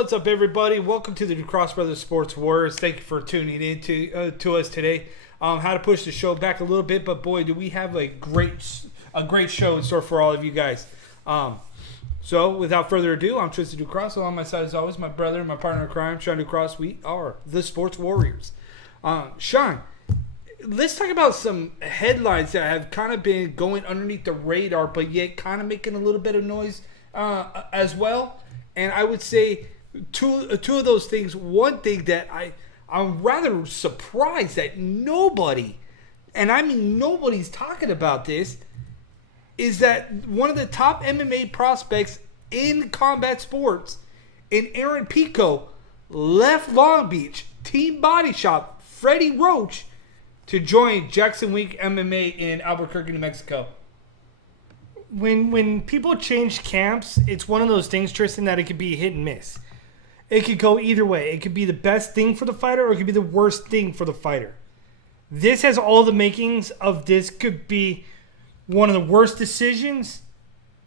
What's up, everybody? Welcome to the Cross Brothers Sports Warriors. Thank you for tuning in to us today. How to push the show back a little bit, but boy, do we have a great show in store for all of you guys. So, without further ado, I'm Tristan Ducross. On my side, as always, my brother, my partner in crime, Sean Ducross. We are the Sports Warriors. Sean, let's talk about some headlines that have kind of been going underneath the radar, but yet kind of making a little bit of noise as well. And I would say two of those things. One thing that I'm rather surprised that nobody, and I mean nobody's talking about this, is that one of the top MMA prospects in combat sports, in Aaron Pico, left Long Beach, Team Body Shop, Freddie Roach, to join Jackson Wink MMA in Albuquerque, New Mexico. When people change camps, it's one of those things, Tristan, that it could be hit and miss. It could go either way. It could be the best thing for the fighter or it could be the worst thing for the fighter. This has all the makings of this could be one of the worst decisions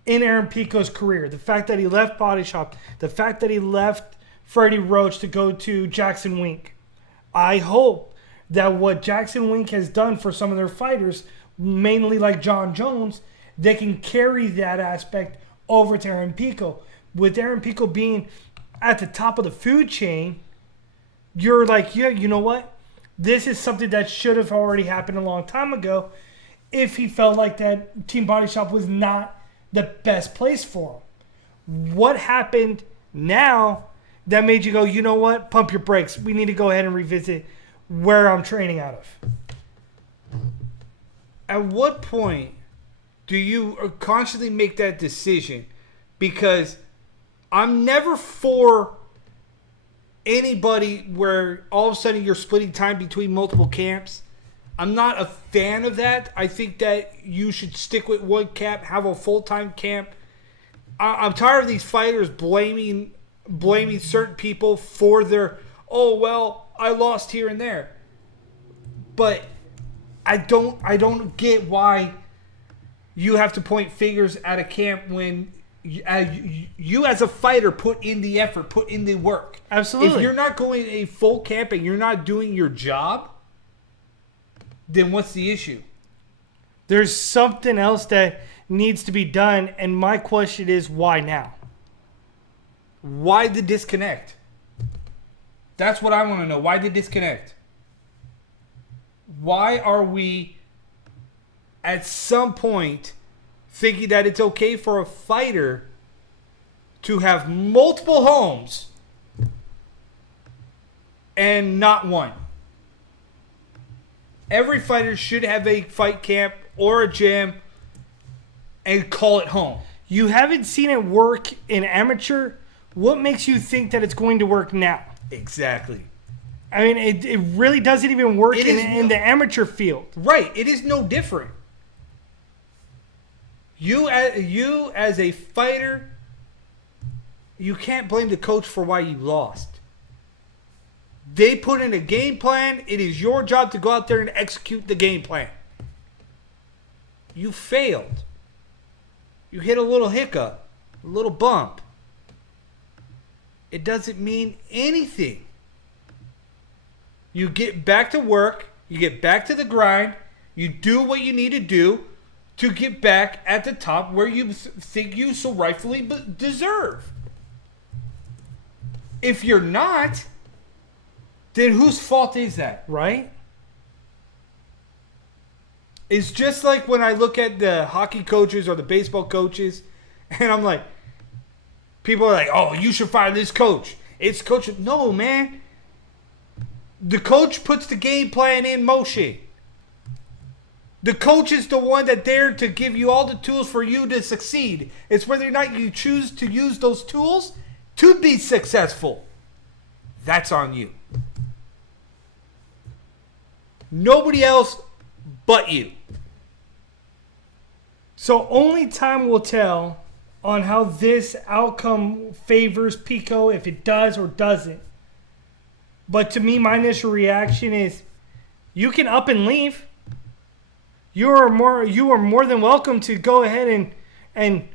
in Aaron Pico's career. The fact that he left Body Shop, the fact that he left Freddie Roach to go to Jackson Wink. I hope that what Jackson Wink has done for some of their fighters, mainly like John Jones, they can carry that aspect over to Aaron Pico. With Aaron Pico being at the top of the food chain, you're like, yeah, you know what? This is something that should have already happened a long time ago if he felt like that Team Body Shop was not the best place for him. What happened now that made you go, you know what? Pump your brakes. We need to go ahead and revisit where I'm training out of. At what point do you constantly make that decision? Because I'm never for anybody where all of a sudden you're splitting time between multiple camps. I'm not a fan of that. I think that you should stick with one camp, have a full-time camp. I'm tired of these fighters blaming certain people for their, oh, well, I lost here and there. But I don't get why you have to point fingers at a camp when you as a fighter put in the effort, put in the work. Absolutely. If you're not going a full camp and you're not doing your job, then what's the issue? There's something else that needs to be done, and my question is, why now? Why the disconnect? That's what I want to know. Why the disconnect? Why are we at some point thinking that it's okay for a fighter to have multiple homes and not one? Every fighter should have a fight camp or a gym and call it home. You haven't seen it work in amateur. What makes you think that it's going to work now? Exactly. I mean, it really doesn't even work in the amateur field. Right. It is no different. You as a fighter, you can't blame the coach for why you lost. They put in a game plan. It is your job to go out there and execute the game plan. You failed. You hit a little hiccup, a little bump. It doesn't mean anything. You get back to work. You get back to the grind. You do what you need to do to get back at the top where you think you so rightfully deserve. If you're not, then whose fault is that? Right? It's just like when I look at the hockey coaches or the baseball coaches, and I'm like, people are like, oh, you should fire this coach. It's coach. No, man. The coach puts the game plan in motion. The coach is the one that's there to give you all the tools for you to succeed. It's whether or not you choose to use those tools to be successful. That's on you. Nobody else but you. So only time will tell on how this outcome favors Pico, if it does or doesn't. But to me, my initial reaction is, you can up and leave. You are more than welcome to go ahead and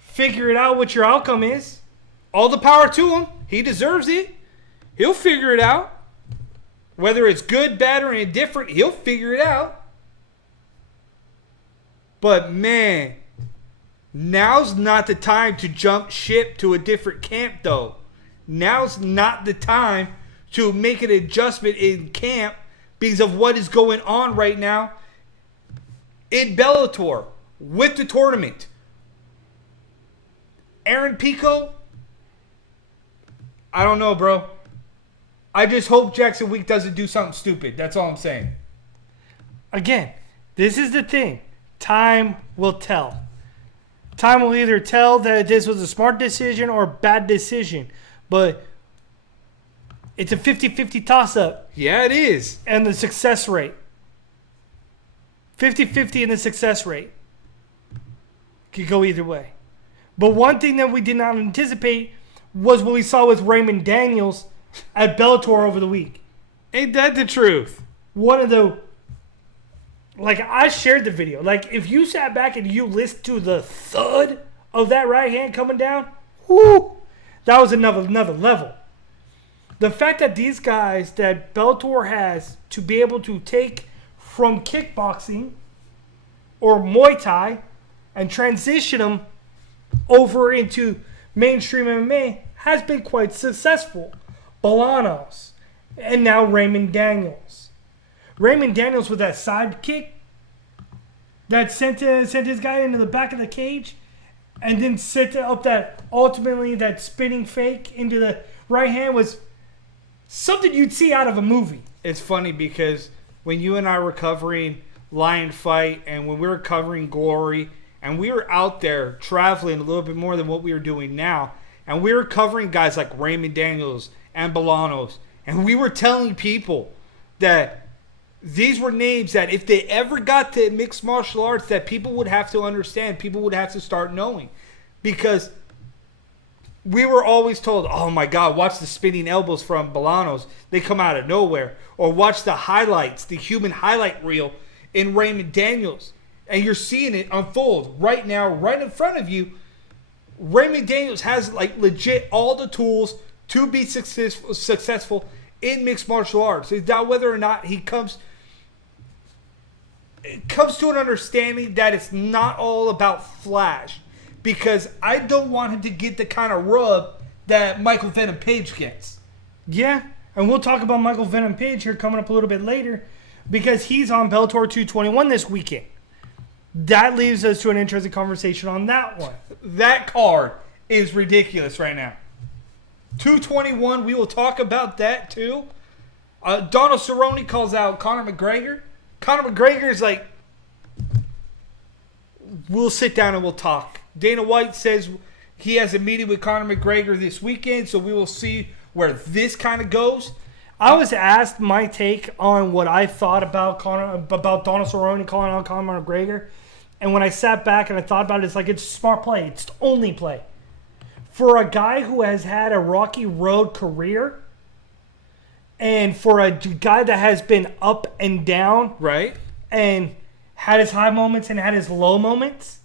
figure it out what your outcome is. All the power to him. He deserves it. He'll figure it out. Whether it's good, bad, or indifferent, he'll figure it out. But man, now's not the time to jump ship to a different camp, though. Now's not the time to make an adjustment in camp because of what is going on right now in Bellator with the tournament. Aaron Pico, I don't know, bro. I just hope Jackson Week doesn't do something stupid. That's all I'm saying. Again, this is the thing. Time will tell. Time will either tell that this was a smart decision or a bad decision. But it's a 50-50 toss-up. Yeah, it is. And the success rate. 50-50 in the success rate. Could go either way. But one thing that we did not anticipate was what we saw with Raymond Daniels at Bellator over the week. Ain't that the truth? One of the... Like, I shared the video. Like, if you sat back and you listened to the thud of that right hand coming down, whoo, that was another level. The fact that these guys that Bellator has to be able to take from kickboxing or Muay Thai and transition them over into mainstream MMA has been quite successful. Bolanos and now Raymond Daniels. Raymond Daniels with that side kick that sent his guy into the back of the cage and then set up that ultimately that spinning fake into the right hand was something you'd see out of a movie. It's funny because when you and I were covering Lion Fight and when we were covering Glory and we were out there traveling a little bit more than what we are doing now and we were covering guys like Raymond Daniels and Bolanos and we were telling people that these were names that if they ever got to mixed martial arts that people would have to understand, people would have to start knowing. Because we were always told, oh my God, watch the spinning elbows from Bolanos. They come out of nowhere. Or watch the highlights, the human highlight reel in Raymond Daniels. And you're seeing it unfold right now, right in front of you. Raymond Daniels has like legit all the tools to be successful in mixed martial arts. It's not whether or not he comes to an understanding that it's not all about flash. Because I don't want him to get the kind of rub that Michael Venom Page gets. Yeah, and we'll talk about Michael Venom Page here coming up a little bit later because he's on Bellator 221 this weekend. That leaves us to an interesting conversation on that one. That card is ridiculous right now. 221, we will talk about that too. Donald Cerrone calls out Conor McGregor. Conor McGregor is like, we'll sit down and we'll talk. Dana White says he has a meeting with Conor McGregor this weekend, so we will see where this kind of goes. I was asked my take on what I thought about Donald Cerrone calling out Conor McGregor, and when I sat back and I thought about it, it's like it's a smart play. It's the only play. For a guy who has had a rocky road career, and for a guy that has been up and down, right, and had his high moments and had his low moments,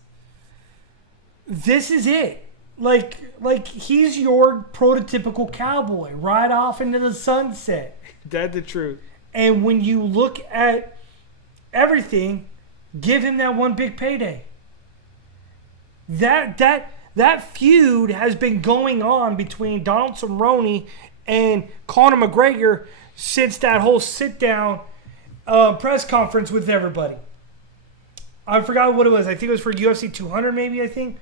this is it. Like he's your prototypical cowboy, right off into the sunset. That's the truth. And when you look at everything, give him that one big payday. That feud has been going on between Donald Cerrone and Conor McGregor since that whole sit-down press conference with everybody. I forgot what it was. I think it was for UFC 200 maybe, I think.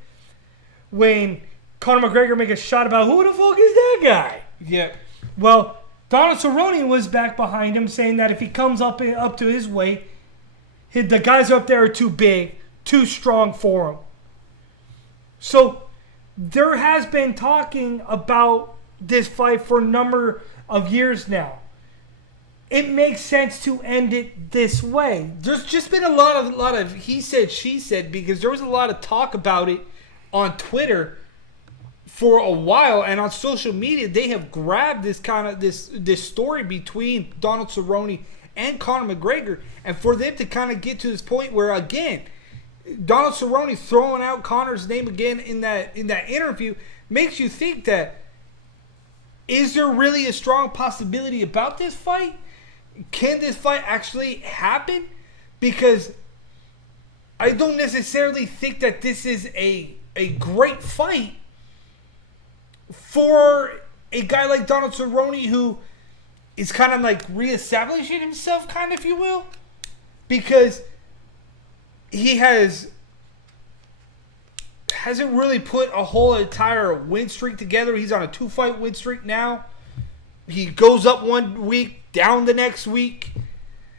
When Conor McGregor make a shot about who the fuck is that guy? Yeah. Well, Donald Cerrone was back behind him saying that if he comes up to his weight, the guys up there are too big, too strong for him. So there has been talking about this fight for a number of years now. It makes sense to end it this way. There's just been a lot of he said, she said, because there was a lot of talk about it on Twitter for a while, and on social media they have grabbed this kind of this story between Donald Cerrone and Conor McGregor, and for them to kind of get to this point where again Donald Cerrone throwing out Conor's name again in that interview makes you think that, is there really a strong possibility about this fight? Can this fight actually happen? Because I don't necessarily think that this is a great fight for a guy like Donald Cerrone, who is kind of like reestablishing himself, kind of, if you will. Because he hasn't really put a whole entire win streak together. He's on a 2-fight win streak now. He goes up one week, down the next week.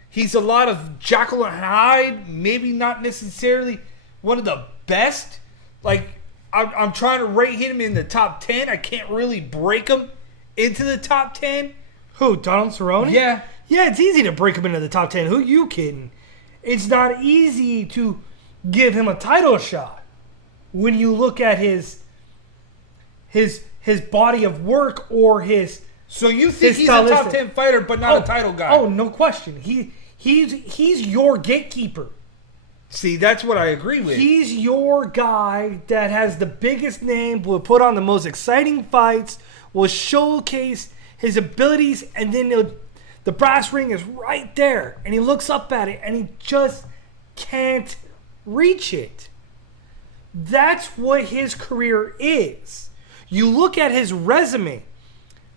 He's a lot of Jekyll and Hyde, maybe not necessarily one of the best. Like, I'm trying to rate him in the top 10. I can't really break him into the top 10. Who, Donald Cerrone? Yeah. Yeah, it's easy to break him into the top 10. Who you kidding? It's not easy to give him a title shot when you look at his body of work or his. So you think he's a top 10 fighter, but not a title guy? Oh, no question. He's your gatekeeper. See, that's what I agree with. He's your guy that has the biggest name, will put on the most exciting fights, will showcase his abilities, and then the brass ring is right there, and he looks up at it, and he just can't reach it. That's what his career is. You look at his resume,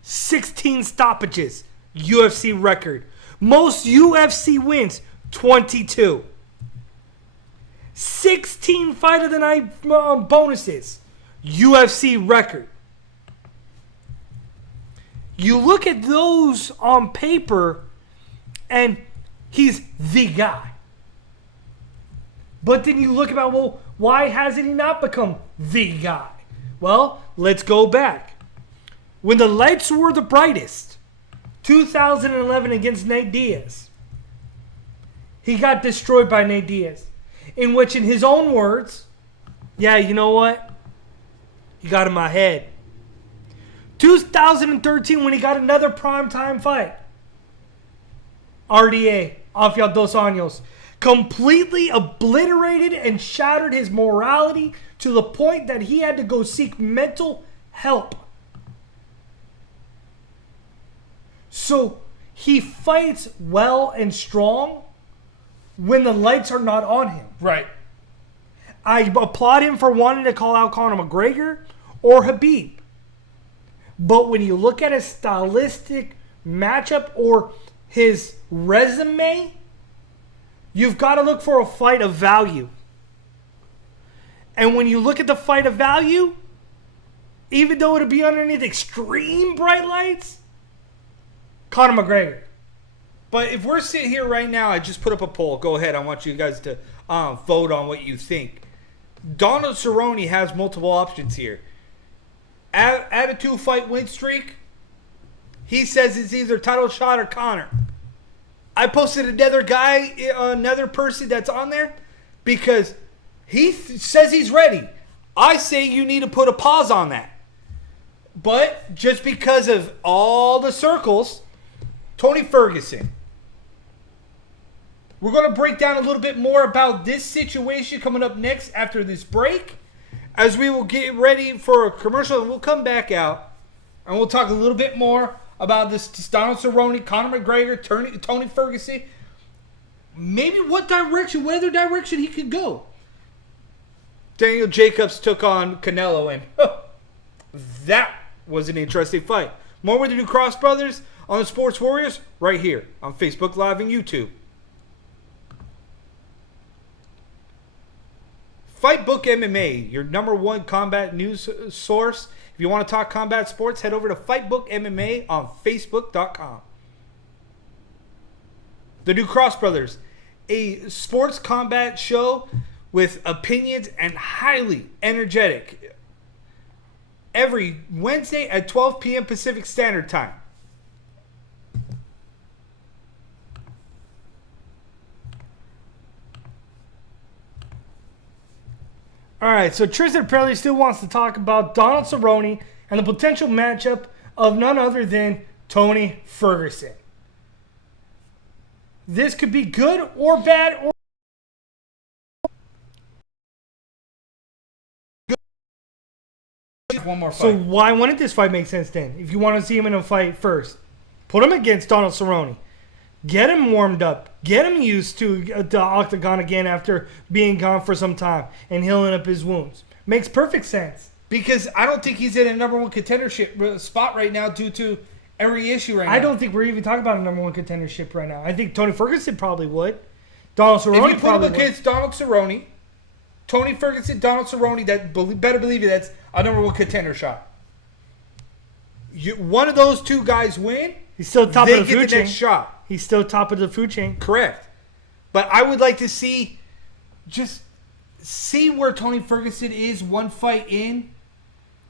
16 stoppages, UFC record. Most UFC wins, 22. 16 fight of the night bonuses, UFC record. You look at those on paper, and he's the guy. But then you look about, well, why hasn't he not become the guy? Well, let's go back. When the lights were the brightest, 2011 against Nate Diaz, he got destroyed by Nate Diaz. In which, in his own words, yeah, you know what? He got in my head. 2013, when he got another primetime fight, RDA, Rafael Dos Anjos, completely obliterated and shattered his morality to the point that he had to go seek mental help. So he fights well and strong when the lights are not on him. Right. I applaud him for wanting to call out Conor McGregor or Khabib. But when you look at his stylistic matchup or his resume, you've got to look for a fight of value. And when you look at the fight of value, even though it'll be underneath extreme bright lights, Conor McGregor. But if we're sitting here right now, I just put up a poll. Go ahead. I want you guys to vote on what you think. Donald Cerrone has multiple options here. At a 2-fight win streak, he says it's either title shot or Conor. I posted another guy, another person that's on there because he says he's ready. I say you need to put a pause on that. But just because of all the circles, Tony Ferguson. We're going to break down a little bit more about this situation coming up next after this break, as we will get ready for a commercial, and we'll come back out and we'll talk a little bit more about this Donald Cerrone, Conor McGregor, Tony Ferguson. Maybe what other direction he could go. Daniel Jacobs took on Canelo, and that was an interesting fight. More with the New Cross Brothers on the Sports Warriors right here on Facebook Live and YouTube. Fight Book MMA, your number one combat news source. If you want to talk combat sports, head over to Fight Book MMA on Facebook.com. The New Cross Brothers, a sports combat show with opinions and highly energetic. Every Wednesday at 12 p.m. Pacific Standard Time. All right, so Tristan apparently still wants to talk about Donald Cerrone and the potential matchup of none other than Tony Ferguson. This could be good or bad or one more fight. So why wouldn't this fight make sense then? If you want to see him in a fight first, put him against Donald Cerrone. Get him warmed up. Get him used to the octagon again after being gone for some time and healing up his wounds. Makes perfect sense. Because I don't think he's in a number one contendership spot right now due to every issue right now. I don't think we're even talking about a number one contendership right now. I think Tony Ferguson probably would. Donald Cerrone if you put probably him against Donald Cerrone, Tony Ferguson, Donald Cerrone, better believe you that's a number one contender shot. One of those two guys win. He's still top of the food chain. They get the next shot. He's still top of the food chain. Correct. But I would like to see where Tony Ferguson is one fight in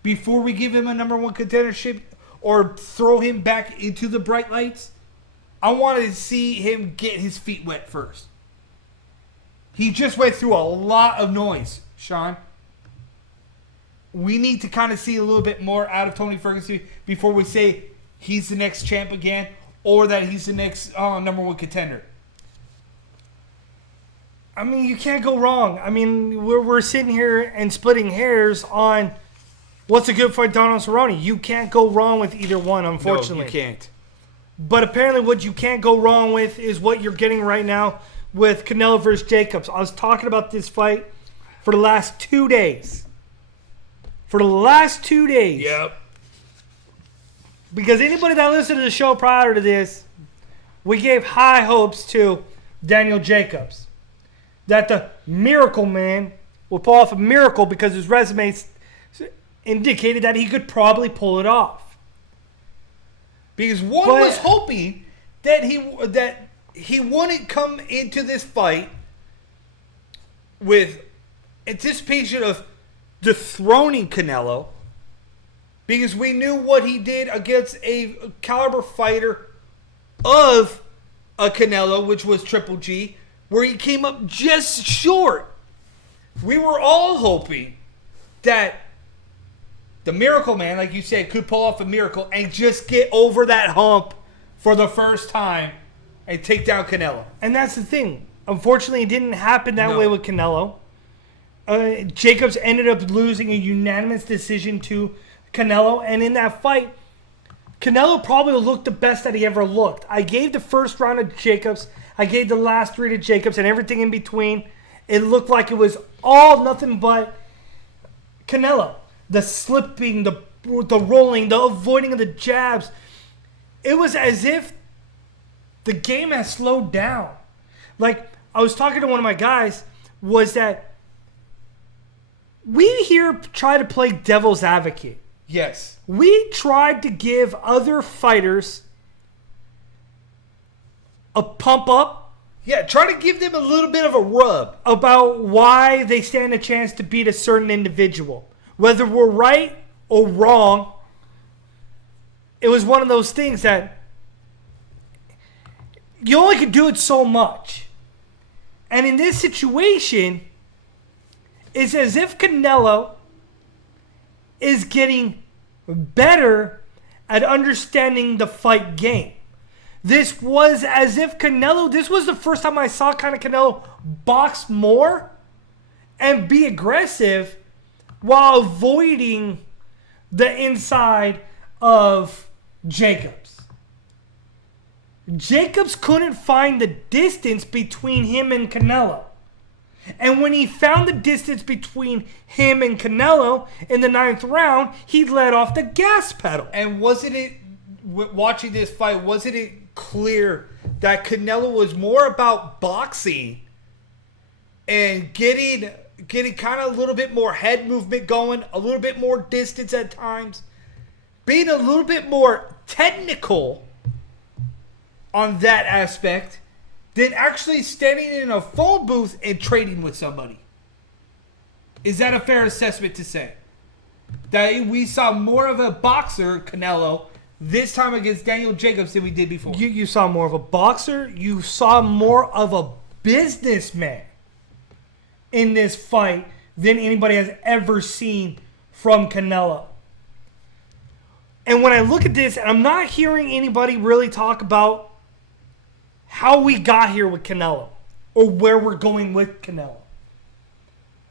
before we give him a number one contendership or throw him back into the bright lights. I wanted to see him get his feet wet first. He just went through a lot of noise, Sean. We need to kind of see a little bit more out of Tony Ferguson before we say he's the next champ again or that he's the next number one contender. I mean, you can't go wrong. I mean, we're sitting here and splitting hairs on what's a good fight, Donald Cerrone. You can't go wrong with either one, unfortunately. No, you can't. But apparently what you can't go wrong with is what you're getting right now with Canelo versus Jacobs. I was talking about this fight for the last 2 days. Yep. Because anybody that listened to the show prior to this, we gave high hopes to Daniel Jacobs. That the Miracle Man will pull off a miracle because his resume indicated that he could probably pull it off. Because one was hoping that he wouldn't come into this fight with anticipation of dethroning Canelo, because we knew what he did against a caliber fighter of a Canelo, which was Triple G, where he came up just short. We were all hoping that the Miracle Man, like you said, could pull off a miracle and just get over that hump for the first time and take down Canelo. And that's the thing. Unfortunately, it didn't happen that way with Canelo. Jacobs ended up losing a unanimous decision to Canelo. And in that fight, Canelo probably looked the best that he ever looked. I gave the first round to Jacobs. I gave the last 3 to Jacobs, and everything in between. It looked like it was all nothing but Canelo. The slipping, the rolling, the avoiding of the jabs. It was as if the game has slowed down. Like, I was talking to one of my guys, was that we here try to play devil's advocate. Yes. We tried to give other fighters a pump up. Yeah, try to give them a little bit of a rub about why they stand a chance to beat a certain individual. Whether we're right or wrong, it was one of those things that you only could do it so much. And in this situation, it's as if Canelo is getting better at understanding the fight game. This was as if this was the first time I saw kind of Canelo box more and be aggressive while avoiding the inside of Jacobs. Jacobs couldn't find the distance between him and Canelo. And when he found the distance between him and Canelo in the 9th round, he let off the gas pedal. And watching this fight, wasn't it clear that Canelo was more about boxing and getting kind of a little bit more head movement going, a little bit more distance at times, being a little bit more technical on that aspect than actually standing in a phone booth and trading with somebody? Is that a fair assessment to say? That we saw more of a boxer, Canelo, this time against Daniel Jacobs than we did before? You saw more of a boxer. You saw more of a businessman in this fight than anybody has ever seen from Canelo. And when I look at this, and I'm not hearing anybody really talk about how we got here with Canelo or where we're going with Canelo.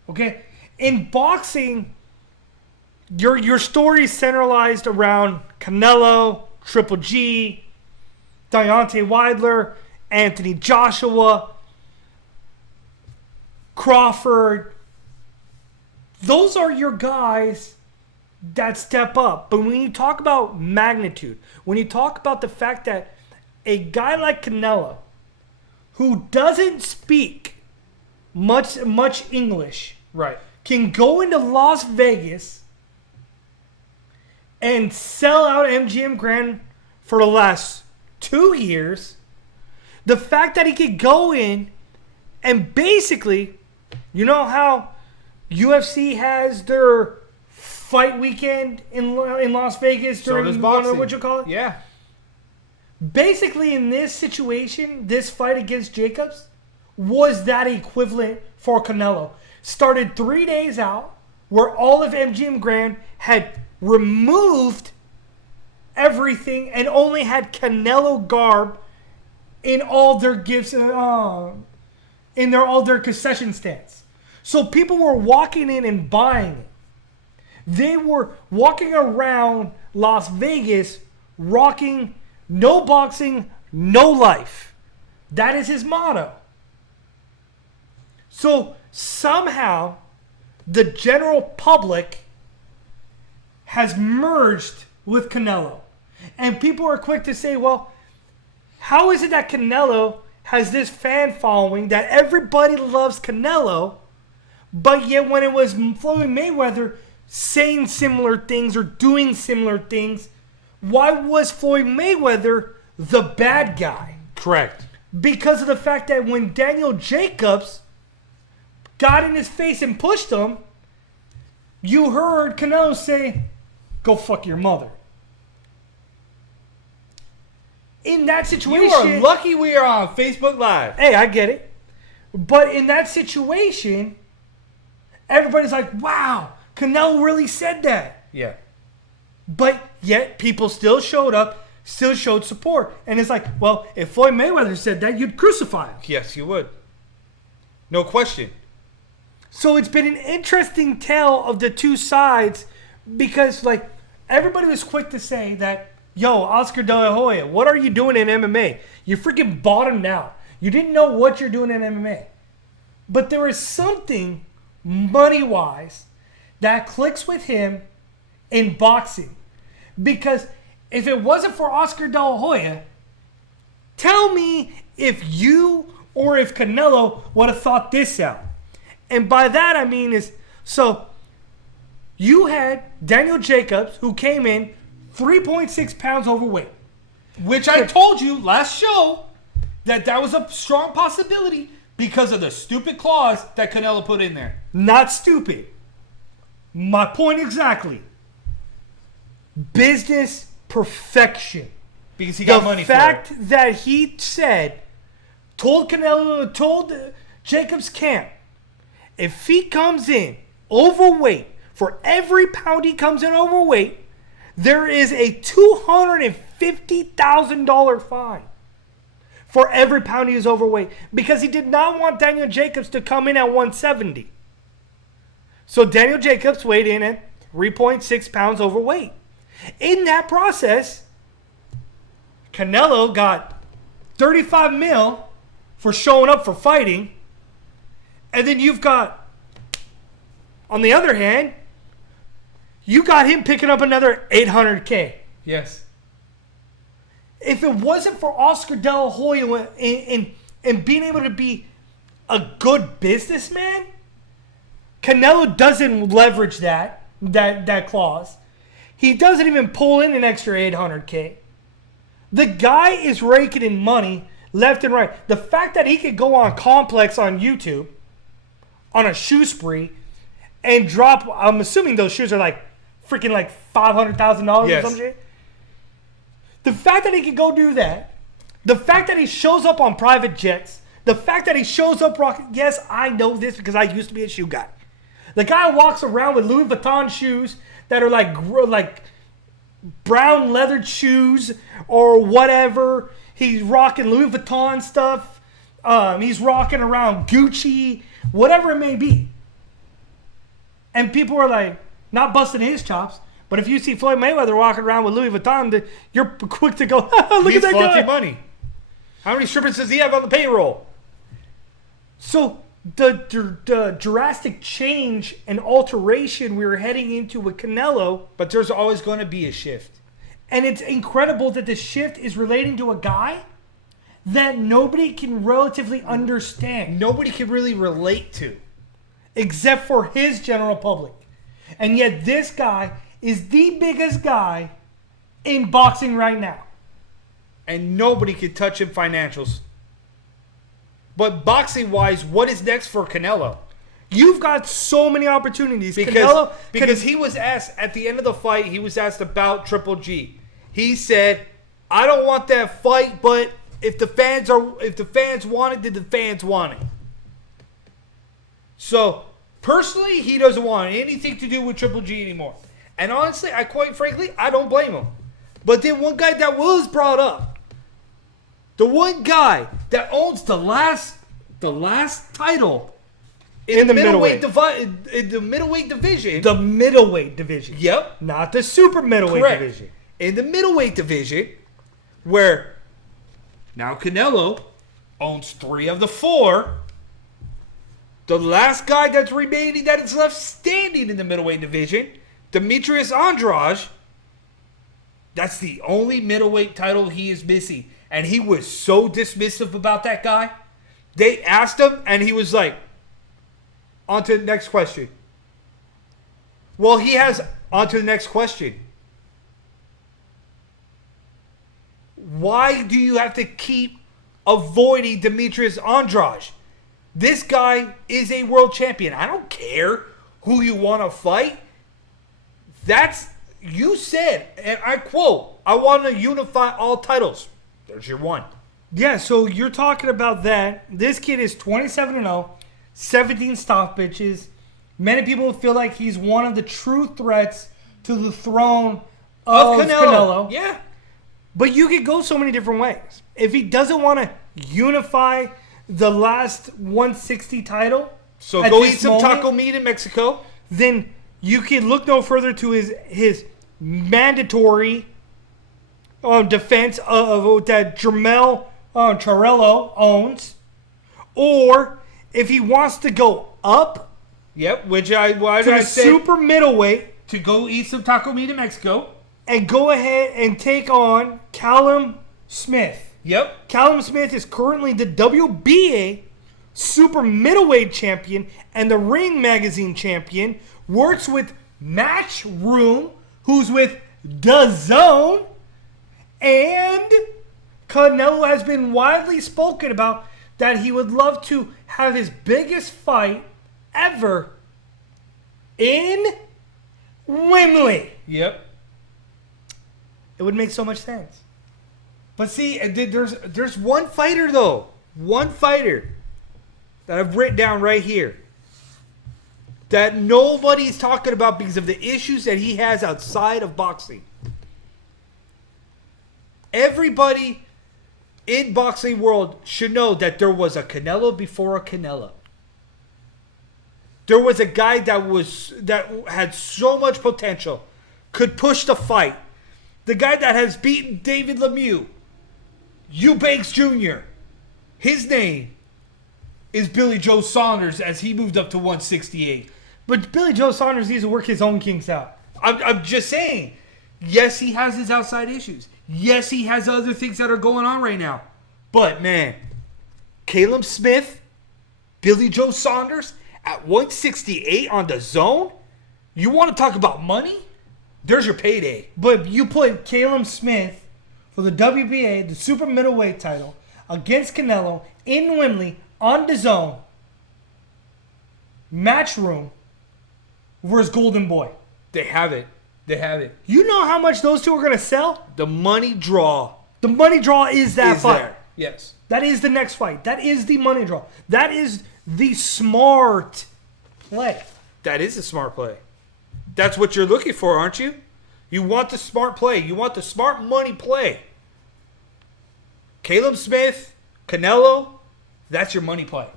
Okay? In boxing, your story is centralized around Canelo, Triple G, Deontay Wilder, Anthony Joshua, Crawford. Those are your guys that step up. But when you talk about magnitude, when you talk about the fact that a guy like Canelo, who doesn't speak much English, Right. can go into Las Vegas and sell out MGM Grand for the last 2 years. The fact that he could go in and basically, you know how UFC has their fight weekend in Las Vegas So during does boxing. what you call it? Yeah. Basically, in this situation, this fight against Jacobs was that equivalent for Canelo. Started 3 days out where all of MGM Grand had removed everything and only had Canelo garb in all their gifts, in all their concession stands. So people were walking in and buying it. They were walking around Las Vegas rocking no boxing, no life. That is his motto. So somehow the general public has merged with Canelo. And people are quick to say, well, how is it that Canelo has this fan following that everybody loves Canelo, but yet when it was Floyd Mayweather saying similar things or doing similar things, why was Floyd Mayweather the bad guy? Correct. Because of the fact that when Daniel Jacobs got in his face and pushed him, you heard Canelo say, "Go fuck your mother." In that situation, You are lucky we are on Facebook Live. hey, I get it. But in that situation, everybody's like, wow, Canelo really said that. Yeah. But yet people still showed up, still showed support. And it's like, well, if Floyd Mayweather said that, you'd crucify him. Yes, you would. No question. So it's been an interesting tale of the two sides because, like, everybody was quick to say that, yo, Oscar De La Hoya, what are you doing in MMA? You're freaking bottomed out. You didn't know what you're doing in MMA. But there is something money-wise that clicks with him in boxing. Because if it wasn't for Oscar De La Hoya, tell me if you or if Canelo would have thought this out. And by that I mean is, so you had Daniel Jacobs who came in 3.6 pounds overweight. Which I told you last show that was a strong possibility because of the stupid clause that Canelo put in there. Not stupid. My point exactly. Business perfection. Because he got money for it. The fact that he said, told Jacobs' camp, if he comes in overweight, for every pound he comes in overweight, there is a $250,000 fine for every pound he is overweight because he did not want Daniel Jacobs to come in at 170. So Daniel Jacobs weighed in at 3.6 pounds overweight. In that process, Canelo got 35 mil for showing up for fighting. And then you've got, on the other hand, you got him picking up another $800K. Yes. If it wasn't for Oscar De La Hoya and being able to be a good businessman, Canelo doesn't leverage that clause. He doesn't even pull in an extra $800K. The guy is raking in money left and right. The fact that he could go on Complex on YouTube on a shoe spree and drop, I'm assuming those shoes are like freaking like $500,000 Yes. or some shit. The fact that he could go do that, the fact that he shows up on private jets, the fact that he shows up rocking, yes, I know this because I used to be a shoe guy. The guy walks around with Louis Vuitton shoes that are like brown leathered shoes or whatever. He's rocking Louis Vuitton stuff. He's rocking around Gucci, whatever it may be. And people are like, Not busting his chops. But if you see Floyd Mayweather walking around with Louis Vuitton, you're quick to go, look at that guy. He's money. How many strippers does he have on the payroll? So the drastic change and alteration we were heading into with Canelo. But there's always going to be a shift. And it's incredible that the shift is relating to a guy that nobody can relatively understand. Nobody can really relate to. Except for his general public. And yet this guy is the biggest guy in boxing right now. And nobody can touch him financials. But boxing-wise, what is next for Canelo? You've got so many opportunities. Because he was asked at the end of the fight, he was asked about Triple G. He said, I don't want that fight, but if the fans want it, then the fans want it. So, personally, he doesn't want anything to do with Triple G anymore. And honestly, quite frankly, I don't blame him. But then one guy that was brought up, the one guy that owns the last title in the middleweight division. The middleweight division. Yep. Not the super middleweight Correct. division. In the middleweight division, where now Canelo owns 3 of the 4. The last guy that's remaining that is left standing in the middleweight division, Demetrius Andrade, that's the only middleweight title he is missing. And he was so dismissive about that guy. They asked him, and he was like, on to the next question. Well, he has on to the next question. Why do you have to keep avoiding Demetrius Andrade? This guy is a world champion. I don't care who you want to fight. You said, and I quote, I want to unify all titles. There's your one. Yeah, so you're talking about that. This kid is 27-0, 17 stoppages. Many people feel like he's one of the true threats to the throne of Canelo. Yeah. But you could go so many different ways. If he doesn't want to unify the last 160 title, so go eat some taco meat in Mexico. Then you can look no further to his mandatory defense of that Jermell Charello owns, or if he wants to go up, which I say super middleweight to go eat some taco meat in Mexico, and go ahead and take on Callum Smith. Yep. Callum Smith is currently the WBA super middleweight champion and the Ring Magazine champion. Works with Matchroom, who's with DAZN, and Canelo has been widely spoken about that he would love to have his biggest fight ever in Wembley. Yep. It would make so much sense. But see, there's one fighter though. One fighter that I've written down right here that nobody's talking about because of the issues that he has outside of boxing. Everybody in boxing world should know that there was a Canelo before a Canelo. There was a guy that had so much potential, could push the fight. The guy that has beaten David Lemieux, Eubanks Jr. His name is Billy Joe Saunders as he moved up to 168. But Billy Joe Saunders needs to work his own kinks out. I'm just saying, yes, he has his outside issues. Yes, he has other things that are going on right now. But, man, Caleb Smith, Billy Joe Saunders at 168 on the zone? You want to talk about money? There's your payday. But you put Caleb Smith for the WBA, the super middleweight title, against Canelo in Wembley on the zone, Matchroom versus Golden Boy. They have it. They have it. You know how much those two are going to sell? The money draw. The money draw is that fight. There. Yes. That is the next fight. That is the money draw. That is the smart play. That is a smart play. That's what you're looking for, aren't you? You want the smart play. You want the smart money play. Caleb Smith, Canelo, that's your money play.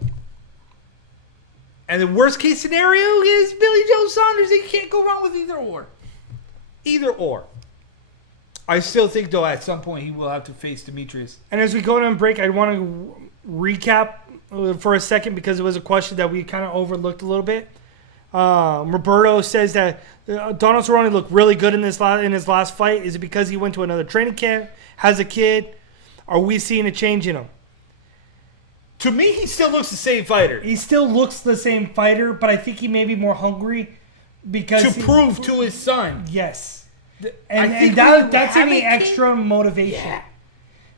And the worst case scenario is Billy Joe Saunders. You can't go wrong with either or. Either or. I still think, though, at some point he will have to face Demetrius. And as we go on break, I want to recap for a second because it was a question that we kind of overlooked a little bit. Roberto says that Donald Cerrone looked really good in his last fight. Is it because he went to another training camp, has a kid? Are we seeing a change in him? To me, he still looks the same fighter. He still looks the same fighter, but I think he may be more hungry because to prove to his son. Yes. And that's any extra motivation. Yeah.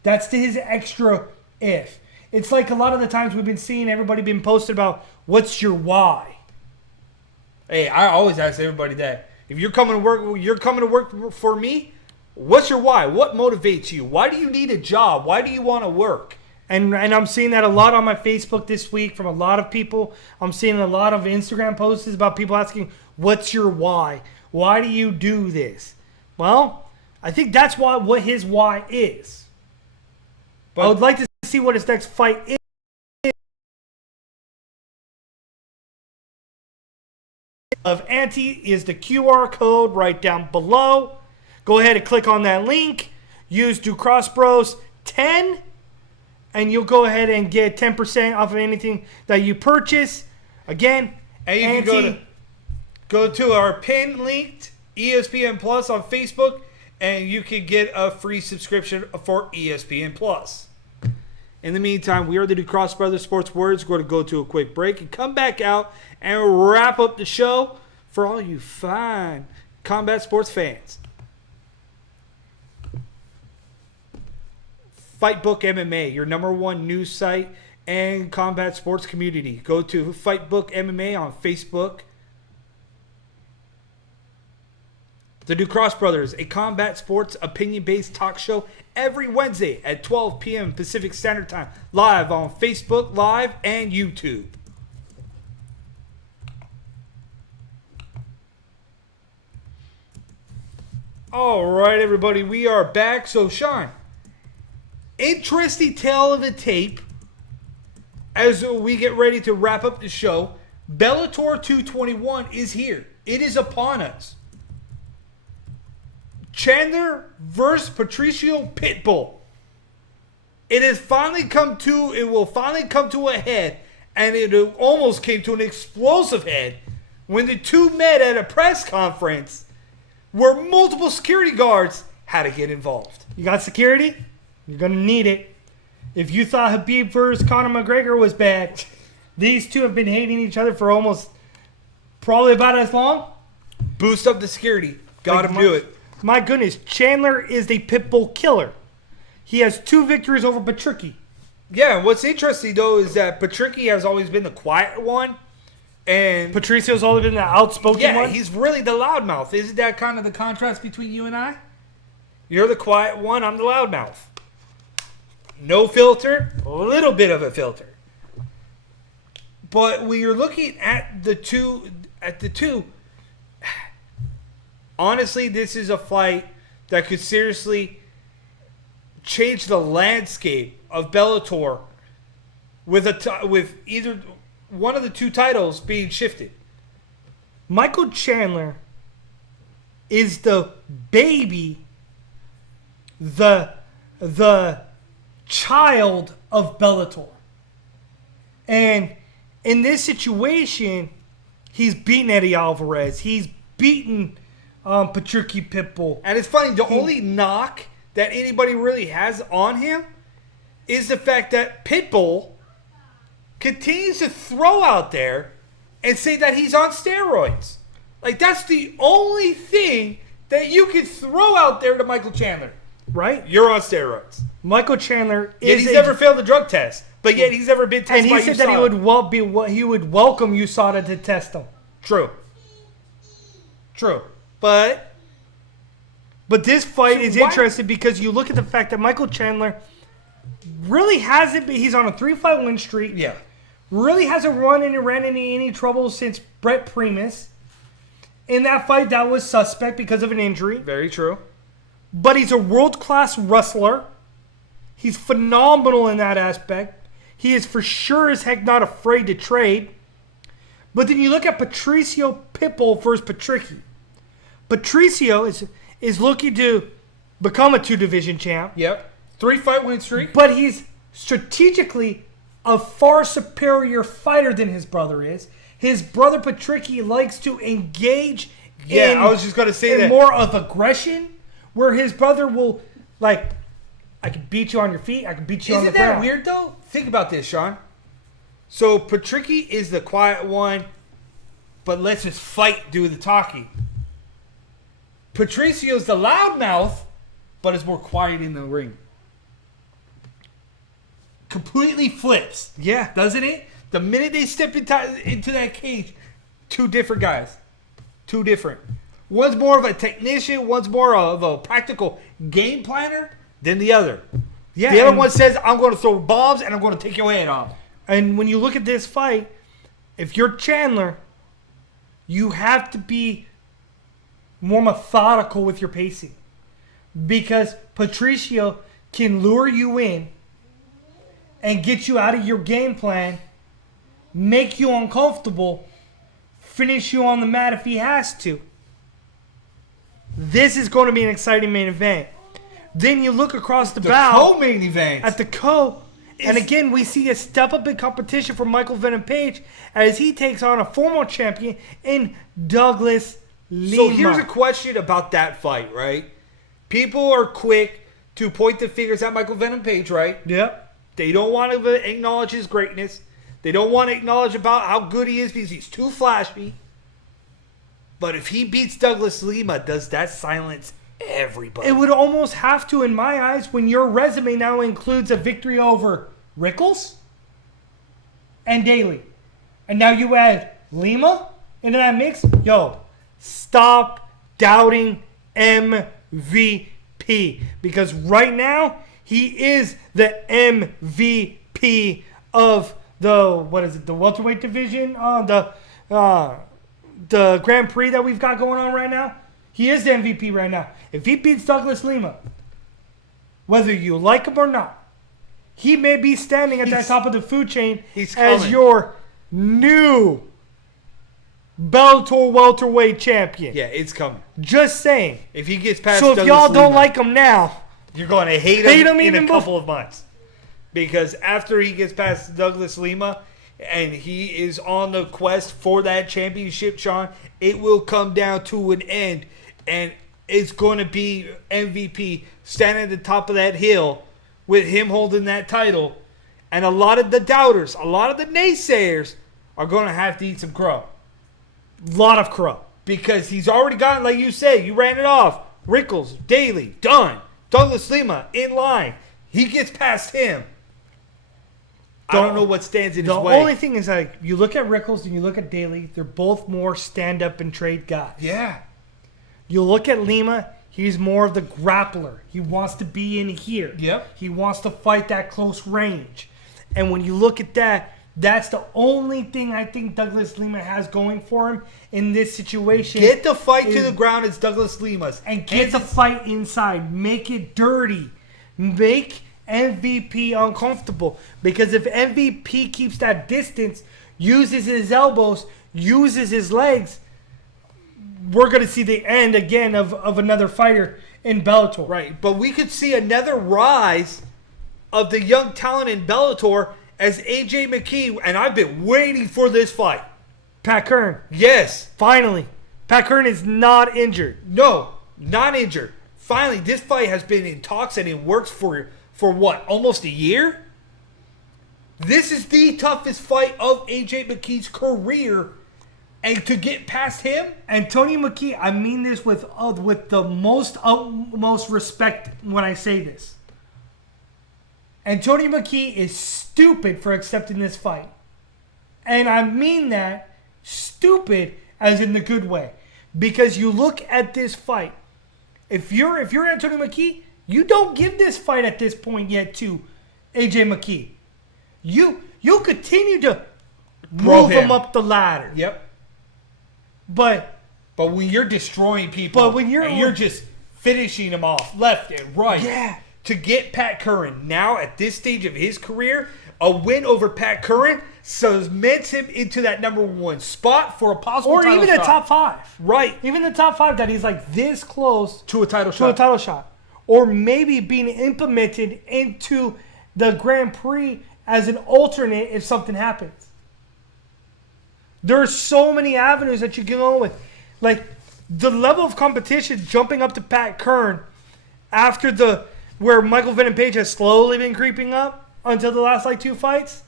That's his extra if. It's like a lot of the times we've been seeing everybody being posted about what's your why. Hey, I always ask everybody that. If you're coming to work for me, what's your why? What motivates you? Why do you need a job? Why do you want to work? And I'm seeing that a lot on my Facebook this week from a lot of people. I'm seeing a lot of Instagram posts about people asking, what's your why? Why do you do this? Well, I think that's what his why is. But I would like to see what his next fight is. Of Ante is the QR code right down below. Go ahead and click on that link. Use DuCrossBros 10. And you'll go ahead and get 10% off of anything that you purchase. Again, and you can go to our pinned linked ESPN Plus on Facebook, and you can get a free subscription for ESPN Plus. In the meantime, we are the DuCross Brothers Sports Warriors. We're going to go to a quick break and come back out and wrap up the show for all you fine combat sports fans. Fightbook MMA, your #1 news site and combat sports community. Go to Fightbook MMA on Facebook. The DuCross Brothers, a combat sports opinion-based talk show every Wednesday at 12 p.m. Pacific Standard Time, live on Facebook Live and YouTube. All right, everybody, we are back. So, Sean, interesting tale of the tape as we get ready to wrap up the show. Bellator 221 is here. It is upon us. Chandler versus Patricio Pitbull. It will finally come to a head, and it almost came to an explosive head when the two met at a press conference where multiple security guards had to get involved. You got security? You're going to need it. If you thought Khabib versus Conor McGregor was bad, these two have been hating each other for almost probably about as long. Boost up the security. Got him do it. My goodness, Chandler is the Pitbull killer. He has 2 victories over Patricky. Yeah, what's interesting, though, is that Patricky has always been the quiet one. And Patricio's always been the outspoken one? Yeah, he's really the loudmouth. Isn't that kind of the contrast between you and I? You're the quiet one, I'm the loudmouth. No filter, a little bit of a filter. But when you're looking at the two, honestly, this is a fight that could seriously change the landscape of Bellator with either one of the 2 titles being shifted. Michael Chandler is the baby, the child of Bellator. And in this situation, he's beaten Eddie Alvarez. He's beaten Patricky Pitbull. And it's funny, the only knock that anybody really has on him is the fact that Pitbull continues to throw out there and say that he's on steroids. Like, that's the only thing that you can throw out there to Michael Chandler. Right? You're on steroids. Michael Chandler is... Yet he's never failed the drug test. But yet he's never been tested by USADA. And he said that he would welcome USADA to test him. True. But this fight is interesting because you look at the fact that Michael Chandler really hasn't been... He's on a 3-fight win streak. Yeah. Really hasn't ran into any trouble since Brett Primus. In that fight, that was suspect because of an injury. Very true. But he's a world-class wrestler. He's phenomenal in that aspect. He is for sure as heck not afraid to trade. But then you look at Patricio Pitbull versus Patricky. Patricio is looking to become a 2-division champ. Yep. 3-fight win streak. But he's strategically a far superior fighter than his brother is. His brother Patricky likes to engage in, I was just going to say that. more of aggression, where his brother will, like, I can beat you on your feet, I can beat you on the ground. Isn't that weird, though? Think about this, Sean. So Patricky is the quiet one, but lets his fight do the talking. Patricio's the loudmouth, but is more quiet in the ring. Completely flips. Yeah. Doesn't it? The minute they step into that cage, two different guys. Two different. One's more of a technician, one's more of a practical game planner than the other. Yeah, the other one says, I'm going to throw bombs and I'm going to take your head off. And when you look at this fight, if you're Chandler, you have to be more methodical with your pacing. Because Patricio can lure you in and get you out of your game plan, make you uncomfortable, finish you on the mat if he has to. This is going to be an exciting main event. Then you look across the bow. Co-main event. At the and again, we see a step up in competition for Michael Venom Page as he takes on a former champion in Douglas Lima. So here's a question about that fight, right? People are quick to point the fingers at Michael Venom Page, right? Yep. They don't want to acknowledge his greatness. They don't want to acknowledge about how good he is because he's too flashy. But if he beats Douglas Lima, does that silence everybody? It would almost have to, in my eyes, when your resume now includes a victory over Rickles and Daly. And now you add Lima into that mix. Yo, stop doubting MVP. Because right now, he is the MVP of the welterweight division, the Grand Prix that we've got going on right now. He is the MVP right now. If he beats Douglas Lima, whether you like him or not, he may be standing at that top of the food chain as your new Bellator welterweight champion. Yeah, it's coming. Just saying. If he gets past So if Douglas y'all don't Lima, like him now, you're going to hate him in a couple of months. Because after he gets past Douglas Lima and he is on the quest for that championship, Sean, it will come down to an end. And it's going to be MVP standing at the top of that hill with him holding that title. And a lot of the doubters, a lot of the naysayers are going to have to eat some crow. lot of crow. Because he's already gotten, like you said, you ran it off. Rickles, Daly, done. Douglas Lima, in line. He gets past him. I don't know what stands in his way. The only thing is, like, you look at Rickles and you look at Daly, they're both more stand-up and trade guys. Yeah. You look at Lima, he's more of the grappler. He wants to be in here. Yep. He wants to fight that close range. And when you look at that, that's the only thing I think Douglas Lima has going for him in this situation. Get the fight to the ground. It's Douglas Lima's. And get the fight inside. Make it dirty. Make MVP uncomfortable. Because if MVP keeps that distance, uses his elbows, uses his legs, we're going to see the end again of another fighter in Bellator. Right. But we could see another rise of the young talent in Bellator as AJ McKee, and I've been waiting for this fight. Pat Kern. Yes. Finally. Pat Kern is not injured. No, not injured. Finally, this fight has been in talks and in works for what, almost a year? This is the toughest fight of AJ McKee's career. And to get past him, and Tony McKee, I mean this with the most respect when I say this. And Tony McKee is stupid for accepting this fight. And I mean that stupid as in the good way. Because you look at this fight. If you're Anthony McKee, you don't give this fight at this point yet to AJ McKee. You continue to move him up the ladder. Yep. But when you're destroying people, when you're just finishing them off left and right. Yeah. To get Pat Curran now at this stage of his career, A win over Pat Curran cements him into that number 1 spot for a possible Or title even shot. the top 5. Right. Even the top 5 that he's like this close To a title to a shot. title shot. Or maybe being implemented into the Grand Prix as an alternate if something happens. There are so many avenues that you can go with. Like, the level of competition jumping up to Pat Curran after where Michael Venom Page has slowly been creeping up until the last like 2 fights.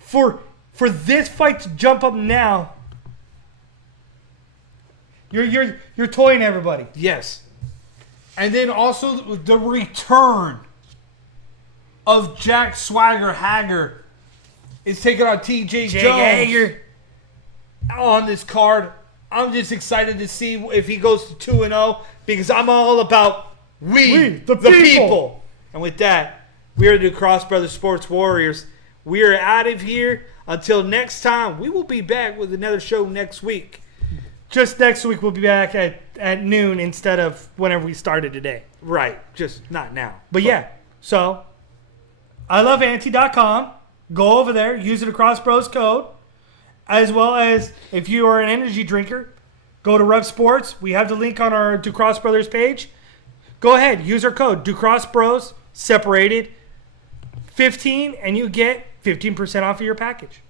For this fight to jump up now, you're toying everybody. Yes. And then also the return of Jack Swagger Hager is taking on TJ Jones Hager. on this card. I'm just excited to see if he goes to 2-0 because I'm all about we the people. And with that, we are the Cross Brothers Sports Warriors. We are out of here. Until next time, we will be back with another show next week. Just next week, we'll be back at noon instead of whenever we started today. Right. Just not now. But yeah, so iloveanti.com. Go over there, use the Cross Bros code. As well as if you are an energy drinker, go to Rev Sports. We have the link on our Ducross Brothers page. Go ahead, use our code Ducross Bros separated 15, and you get 15% off of your package.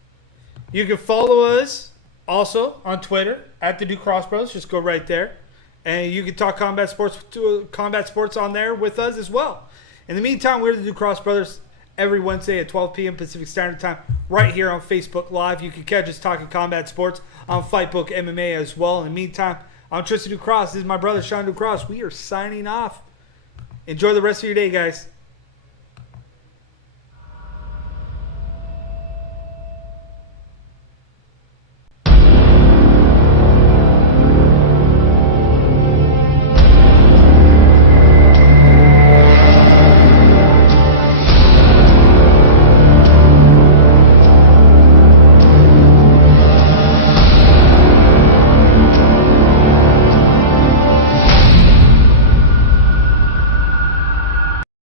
You can follow us also on Twitter at the Ducross Bros. Just go right there. And you can talk combat sports on there with us as well. In the meantime, we're the Ducross Brothers every Wednesday at 12 p.m. Pacific Standard Time right here on Facebook Live. You can catch us talking combat sports on Fightbook MMA as well. In the meantime, I'm Tristan Ducross. This is my brother, Sean Ducross. We are signing off. Enjoy the rest of your day, guys.